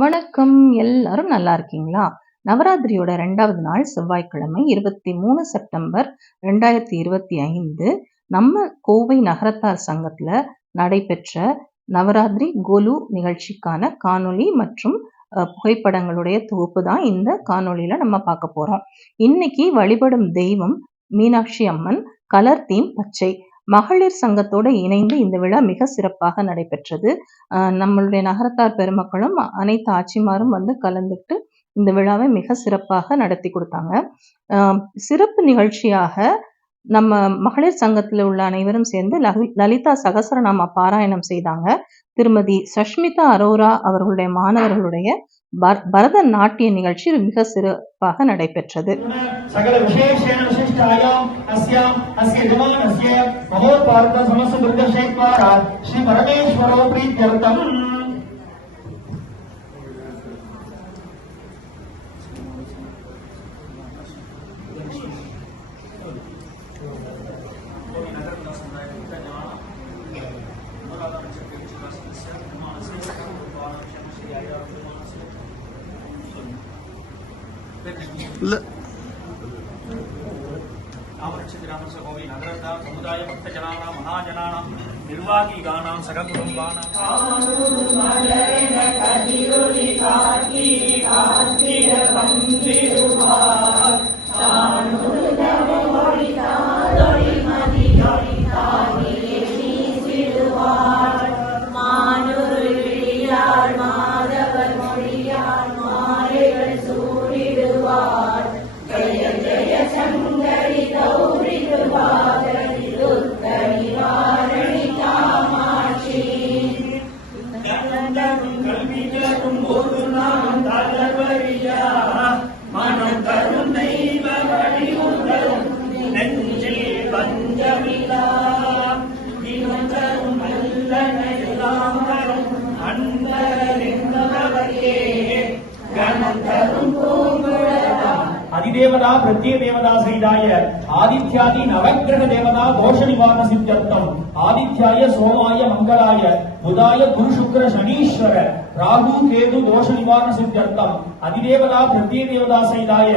வணக்கம். எல்லாரும் நல்லா இருக்கீங்களா? நவராத்திரியோட 2வது நாள் செவ்வாய்க்கிழமை 23 செப்டம்பர் 2025 நம்ம கோவை நகரத்தார் சங்கத்துல நடைபெற்ற நவராத்திரி கொலு நிகழ்ச்சிக்கான காணொளி மற்றும் புகைப்படங்களுடைய தொகுப்பு தான் இந்த காணொளியில நம்ம பார்க்க போறோம். இன்னைக்கு வழிபடும் தெய்வம் மீனாட்சி அம்மன். கலர் தீம் பச்சை. மகளிர் சங்கத்தோடு இணைந்து இந்த விழா மிக சிறப்பாக நடைபெற்றது. நம்மளுடைய நகரத்தார் பெருமக்களும் அனைத்து ஆட்சிமாரும் வந்து கலந்துட்டு இந்த விழாவை மிக சிறப்பாக நடத்தி கொடுத்தாங்க. சிறப்பு நிகழ்ச்சியாக நம்ம மகளிர் சங்கத்தில் உள்ள அனைவரும் சேர்ந்து லலிதா சகசரநாம பாராயணம் செய்தாங்க. திருமதி சஷ்மிதா அரோரா அவர்களுடைய மாணவர்களுடைய பரத நாட்டிய நிகழ்ச்சி மிக சிறப்பாக நடைபெற்றது. समुदाय भक्त जनानां महाजनानां निर्वाहकीगानां सककुटुम्बानां अधिदेवता प्रत्यय देवता सहिताय आदित्यादि नवग्रह देवता दोष निवारण सिद्ध्यर्थम आदित्याय सोमाय मंगलाय बुधाय गुरु शुक्र शनीश्वर राहु केतु दोष निवारण सिद्ध्यर्थम अधिदेवता प्रत्यय देवता सहिताय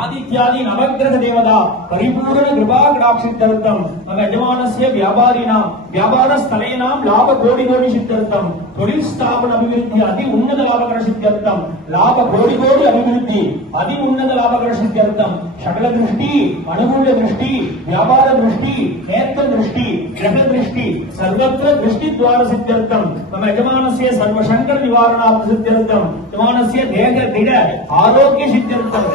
आदित्यादि नवग्रह देवता परिपूर्ण कृपा कटाक्षित्यर्थम मम यजमानस्य व्यापारिणां व्यापारस्थलेनां लाभ कोटि कोटि सिद्ध्यर्थम தொழில் ஸ்தாபன அபிவிருத்தி அதி உன்னத லாபகர சித்தியர்த்தம் லாப கோடி கோடி அபிவிருத்தி அதி உன்னத லாபகர சித்தியர்த்தம் சகல திருஷ்டி அனுகூல திருஷ்டி வியாபார திருஷ்டி நேத்த திருஷ்டி கிரக திருஷ்டி சர்வத்திர திருஷ்டி द्वार சித்தியர்த்தம் மம யஜமானஸ்ய சர்வ சங்கட நிவாரணார்த்த சித்தியர்த்தம் யஜமானஸ்ய தேக திட ஆரோக்கிய சித்தியர்த்தம்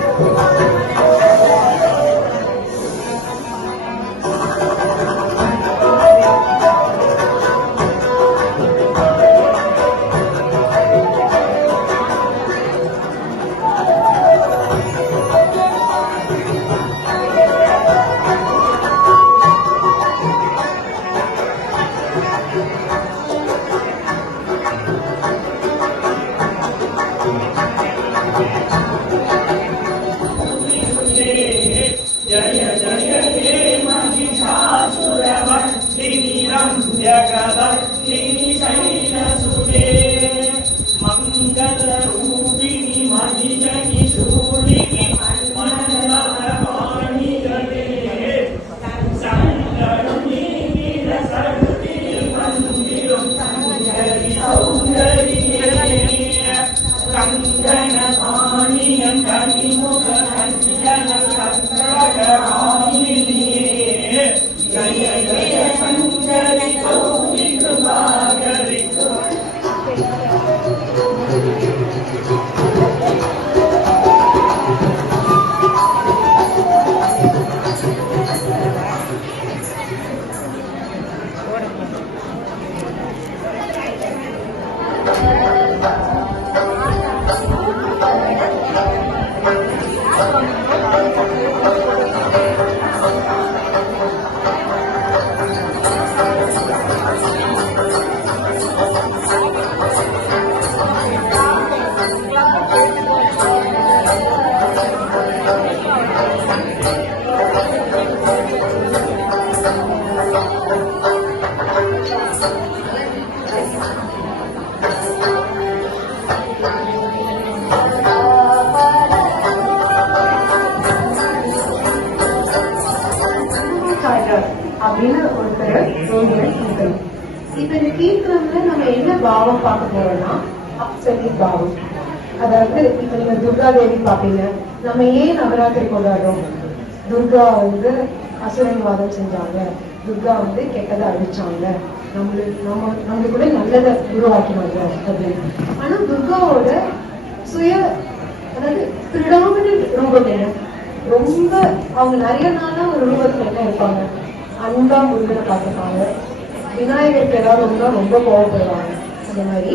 இப்ப இந்த கீர்த்தனம்ல நம்ம என்ன பாவம் பார்க்க போறோம்னா அப்சரி பாவம். அதாவது இப்ப நீங்க துர்கா தேவி பாப்பீங்க. நம்ம ஏன் நவராத்திரி கொண்டாடுறோம்? துர்கா வந்து அசுரன்வாதம் செஞ்சாங்க, துர்கா வந்து கெட்டதை அழிச்சாங்க, நம்மளுக்குள்ள நல்லதை உருவாக்கினாங்க அப்படின்னு. ஆனா துர்காவோட சுய அதாவது பிரிடாமினன்ட் ரூபம் என்ன? ரொம்ப அவங்க நிறைய நாளா ஒரு ரூபத்துல என்ன இருப்பாங்க? அன்பா முருகனை பார்த்துப்பாங்க. விநாயகருக்கு ஏதாவது ஒன்றா ரொம்ப கோவப்படுவாங்க. அந்த மாதிரி